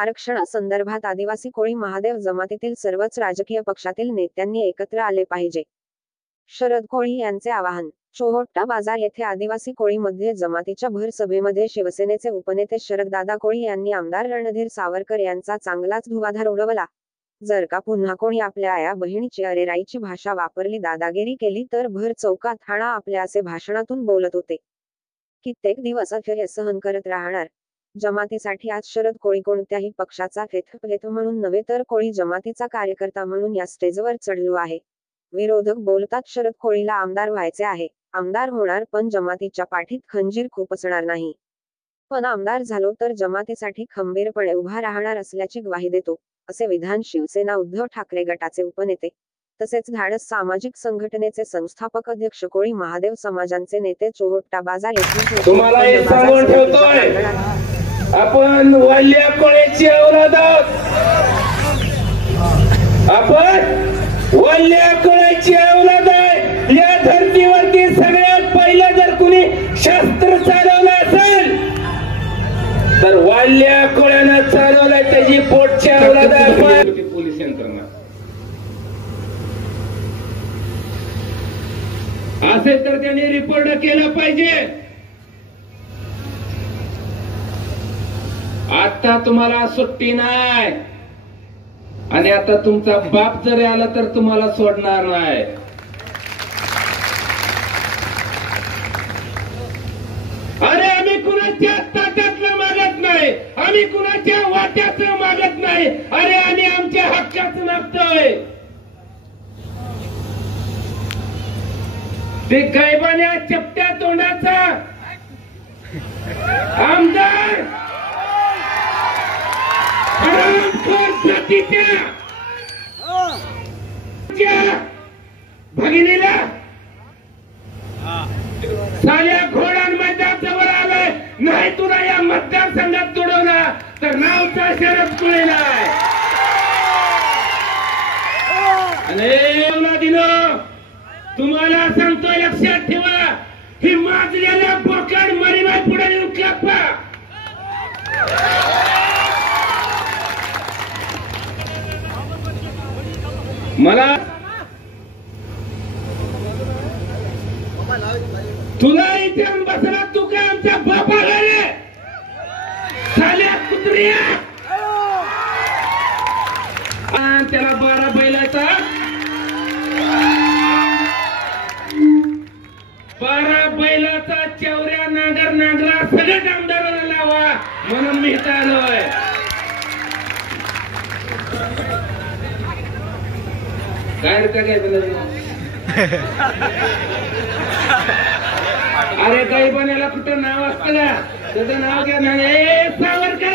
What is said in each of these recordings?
आरक्षणासंदर्भात आदिवासी कोळी महादेव जमातीतील सर्वच राजकीय पक्षातील नेत्यांनी एकत्र आले पाहिजे. शरद कोळी यांचे आवाहन. चोहोट्टा बाजार येथे आदिवासी कोळी मध्ये जमातीच्या भर सभेमध्ये शिवसेनेचे उपनेते शरददादा कोळी यांनी आमदार रणधीर सावरकर यांचा चांगलाच धुवाधार उडवला. जर का पुन्हा कोणी आपल्या आया बहिणीची अरेराईची भाषा वापरली, दादागिरी केली तर भर चौकात हाणा आपल्या असे भाषणातून बोलत होते. कित्येक दिवस अखेर सहन करत राहणार. जमातीसाठी आज शरद कोळी कोणत्याही पक्षाचा फेथ म्हणून नव्हे तर कोळी जमातीचा कार्यकर्ता म्हणून या स्टेजवर चढलो आहे. विरोधक बोलतात शरद कोळीला आमदार व्हायचे आहे. आमदार होणार पण जमातीच्या पाठीत खंजीर खुपसणार नाही. पण आमदार झालो तर जमातीसाठी खंबीरपणे उभा राहणार असल्याची ग्वाही देतो, असे विधान शिवसेना उद्धव ठाकरे गटाचे उपनेते तसेच धाडस सामाजिक संघटनेचे संस्थापक अध्यक्ष कोळी महादेव समाजांचे नेते चोहोट्टा बाजार येथील तुम्हाला हे सांगून ठेवतोय, आपण वाल्या कोळीची औलाद आहोत. आपण वाल्या कोळीची औलाद आहे. या धर्तीवरती सगळ्यात पहिलं जर कुणी शास्त्र चालवलं असेल तर वाल्या कोळ्यानं चालवलंय. त्याची पोटची औलाद आहे पोलीस यंत्रणा. असेल तर त्यांनी रिपोर्ट केलं पाहिजे. आता तुम्हाला सुट्टी नाही आणि आता तुमचा बाप जरी आला तर तुम्हाला सोडणार नाही. अरे आम्ही कुणाच्या ताटातलं मागत नाही, आम्ही कुणाच्या वाट्याचं मागत नाही. अरे आम्ही आमच्या हक्काचं मागतोय. ते गायबान्या चपट्या तोंडाचा आमदार जातीच्या भगिनीला साल्या घोडान मैदान जवळ आलंय. नाही तुला या मतदारसंघात तुडवला तर नावचा शरद कोळीला आहे. आणि दिलं तुम्हाला सांगतोय, लक्षात ठेवा, ही माजलेल्या बोकाड मरीबाई पुढे येऊन कापा. मला तुला इथे बसला, तू काय आमच्या बापाला रे साल्या कुत्र्या. त्याला 12 बैलाचा 12 बैलाचा चौऱ्या नांगरा सगळ्यात आमदाराला लावा म्हणून मी इथं आलोय. काय काय अरे काही बनायला कुठं नाव असतं का? त्याचं नाव घ्या ना, सावरकर.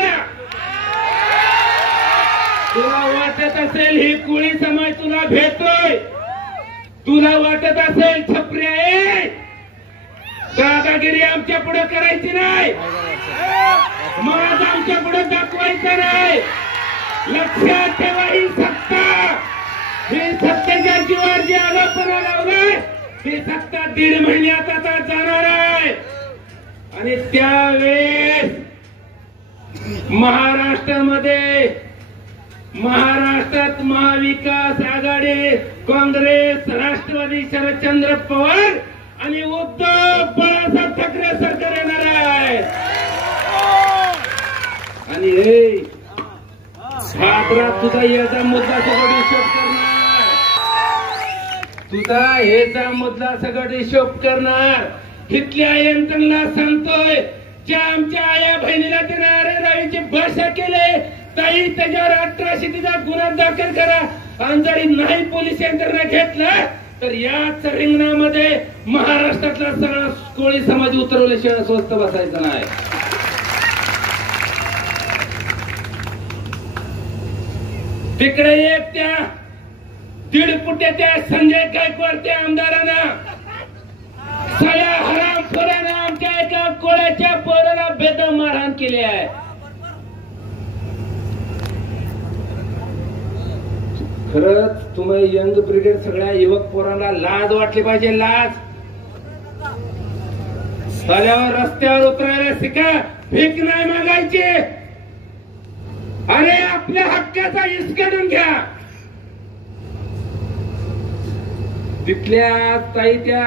तुला वाटत असेल ही कोळी समाज तुला भेटतोय, तुला वाटत असेल छपऱ्या दादागिरी आमच्या पुढे करायची नाही, मग आमच्या पुढे दाखवायचं नाही. लक्षात ठेवा, ही सत्तेच्या जीवावर जी आरोपणा लावलाय ही सत्ता 1.5 महिन्यात आता जाणार आहे. आणि त्यावेळेस महाराष्ट्रात महाविकास आघाडी, काँग्रेस, राष्ट्रवादी, शरदचंद्र पवार आणि उद्धव बाळासाहेब ठाकरे सरकार येणार आहे. आणि हे भाद्रात तुझा याचा मुद्दा सगळं हिशोब करणार, तुझा हेचा मुद्दा सगळं हिशोब करणार. इथल्या यंत्रणेला सांगतोय, ज्या आमच्या आया बहिणीला त्याने अरेरावीची भाषा केले ताई त्याच्यावर 1800 गुन्हा दाखल करा. आणि जरी नाही पोलीस यंत्रणा घेतला तर याच रिंगणामध्ये महाराष्ट्रातला सगळा कोळी समाज उतरवल्याशिवाय स्वस्त बसायचा नाही. तिकडे एक त्या 1.5 फुट्याच्या संजय गायकवाड त्या आमदारानं सगळ्या हरामखोरानं आमच्या एका कोळ्याच्या पोराला बेदम मारहाण केली आहे. खरंच तुम्ही यंग ब्रिगेड सगळ्या युवक पोरांना लाज वाटली पाहिजे. लाज. साल्यावर रस्त्यावर उतरायला शिका, भीक नाही मागायची. अरे आपल्या हक्काचा हिसकावून घ्या. तिथल्या ताई त्या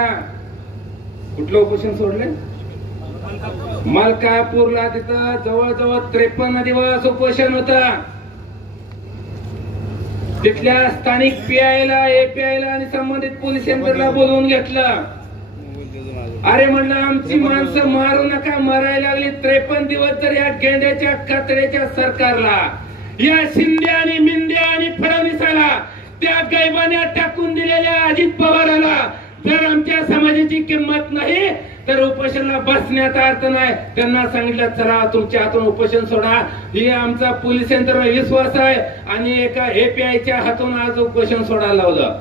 कुठलं उपोषण सोडले, मलकापूरला तिथं जवळजवळ 53 दिवस उपोषण होता. तिथल्या स्थानिक पीआयला, एपीआयला आणि संबंधित पोलीस यंत्रणेला बोलवून घेतलं. अरे म्हणलं आमची माणसं मारू नका, मरायला लागली. 53 दिवस जर या गेंड्याच्या कातड्याच्या सरकारला, या शिंदे आणि मिंदे आणि फडणवीसाला, त्या गैबाने टाकून दिलेल्या अजित पवाराला जर आमच्या समाजाची किंमत नाही तर उपोषणाला बसण्याचा अर्थ नाही. त्यांना सांगितलं चला तुमच्या हातून उपोषण सोडा. हे आमचा पोलीस यंत्रणा विश्वास आहे आणि एका एपीआयच्या हातून आज उपोषण सोडायला लावलं.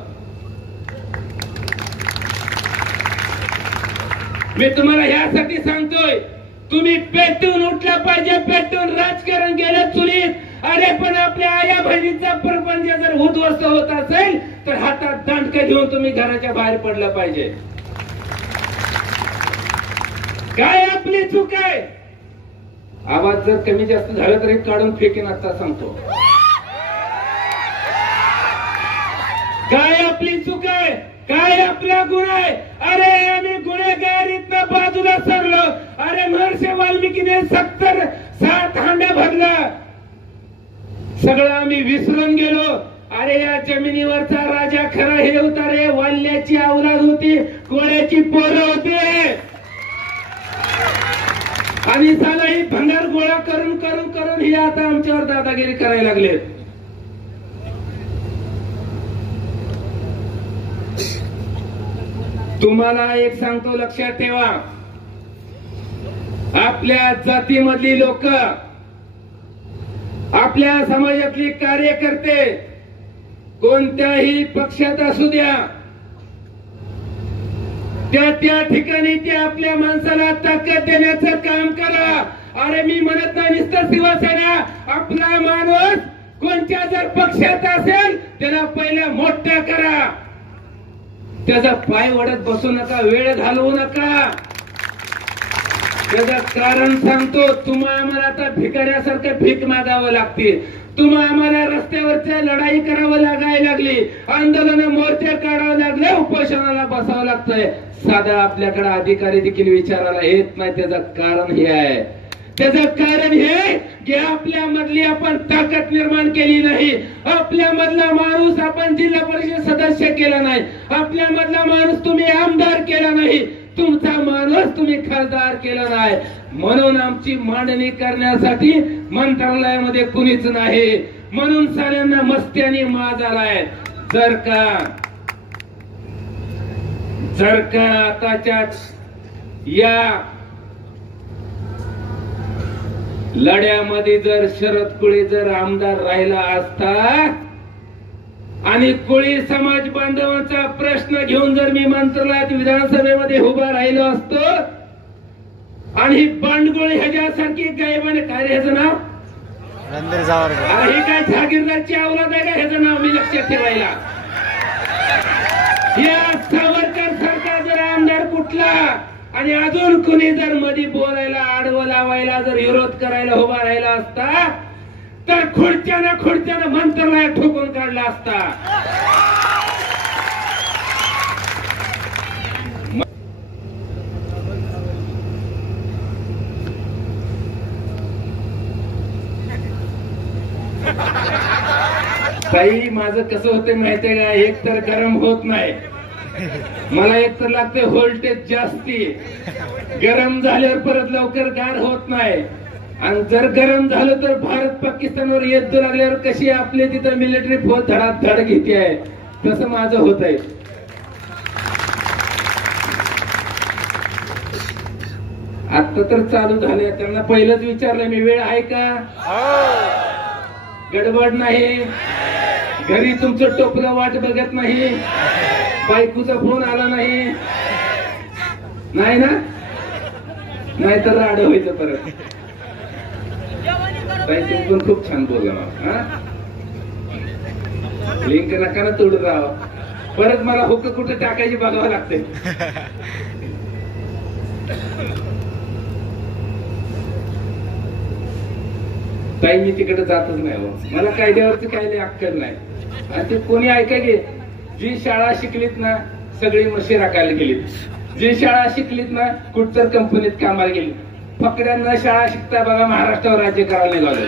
मी तुम्हाला ह्यासाठी सांगतोय, तुम्ही पेटून उठला पाहिजे. पेटून राजकारण गेलं चुलीत. अरे पण आपल्या आया बहिणीचा प्रपंच जर उद्ध्वस्त होत असेल तर हातात दांडकं घेऊन तुम्ही घराच्या बाहेर पडलं पाहिजे. काय आपली चूक आहे? आवाज जर कमी जास्त झाला तरी काढून फेकीन आता सांगतो. काय आपली चूक आहे? काय आपला गुन्हा आहे? अरे आम्ही गुन्हेगारीतनं बाजूला सरलो. अरे महर्षी वाल्मिकीने 7 हांड्या भरला, सगळं आम्ही विसरून गेलो. अरे या जमिनीवरचा राजा खरा हे होता रे. वाल्याची औलाद होती, कोळ्याची पोरं होते आणि साला ही भंगार गोळा करून करून करून ही आता आमच्यावर दादागिरी करायला लागले. तुम्हाला एक सांगतो, लक्षात ठेवा, आपल्या जातीमधली लोक, आपल्या समाजातली कार्यकर्ते, कोणत्याही पक्षात असू द्या, त्या ठिकाणी ते आपल्या माणसाला ताकद देण्याचं काम करा. अरे मी म्हणत नाही नुसतं शिवसेना, आपला माणूस कोणत्या जर पक्षात असेल त्याला पहिला मोठा करा. त्याचा पाय वडत बसू नका, वेळ घालवू नका. त्याचं कारण सांगतो, तुम्हा आम्हाला आता भिकाऱ्यासारखं भीक मागावं लागते. तुम्हा आम्हाला रस्त्यावरच्या लढाई करावं लागायला लागली, आंदोलन मोर्चे काढावं लागले, उपोषणाला बसावं लागतंय. साधा आपल्याकडे अधिकारी देखील विचारायला येत नाही. त्याचं कारण हे आहे, त्याचं कारण हे की आपल्या मधली आपण ताकद निर्माण केली नाही. आपल्या मधला माणूस आपण जिल्हा परिषद सदस्य केला नाही. आपल्या मधला माणूस तुम्ही आमदार केला नाही. तुमचा माणूस तुम्ही खासदार केला नाही. म्हणून आमची मांडणी करण्यासाठी मंत्रालयामध्ये कुणीच नाही. म्हणून साऱ्यांना मस्त्याने माज आलाय. जर का आताच्या या लढ्यामध्ये जर शरद कोळी जर आमदार राहिला असता आणि कोळी समाज बांधवांचा प्रश्न घेऊन जर मी मंत्रालयात विधानसभेमध्ये उभा राहिलो असतो आणि बांडगोळी ह्याच्यासारखी गायबाने, काय ह्याचं नाव, हे काय जहागीरदारची औलाद आहे का ह्याचं नाव मी लक्षात ठेवायला. या सावरकर सारखा जर आमदार कुठला आणि अजून कुणी जर मध्ये बोलायला, आडवं लावायला, जर विरोध करायला उभा राहिला असता तर खुर्च्यानं मंत्रालयात ठोकून काढला असता. ताई माझं कसं होतं माहितीये का, एक तर गरम होत नाही मला, एक तर लागते व्होल्टेज जास्ती. गरम झाल्यावर परत लवकर गार होत नाही. आणि जर गरम झालं तर भारत पाकिस्तानवर युद्ध लागल्यावर कशी आपले तिथं मिलिटरी फोर्स धडाधड घेते आहे, तसं माझं होत आहे. आता तर चालू झाले. त्यांना पहिलंच विचारलं मी, वेळ आहे का, गडबड नाही, घरी तुमचं टोपलं वाट बघत नाही, बायकोचा फोन आला नाही, नाही ना, नाही तर राड व्हायचं परत. तुम्ही पण खूप छान बोलला ना. लिंक नका ना तोडून राहा, परत मला हुक कुठे टाकायची बघावं लागते. ताई मी तिकडे जातच नाही हो, मला कायद्यावरती काय लय अक्कल नाही. आणि ते कोणी ऐका गे, जी शाळा शिकलीत ना सगळी म्हशी राखायला गेलीत, जी शाळा शिकलीत ना कुठतर कंपनीत कामाला गेली. फकड्यांना शाळा शिकता बघा महाराष्ट्रावर राज्य करायला निघाले.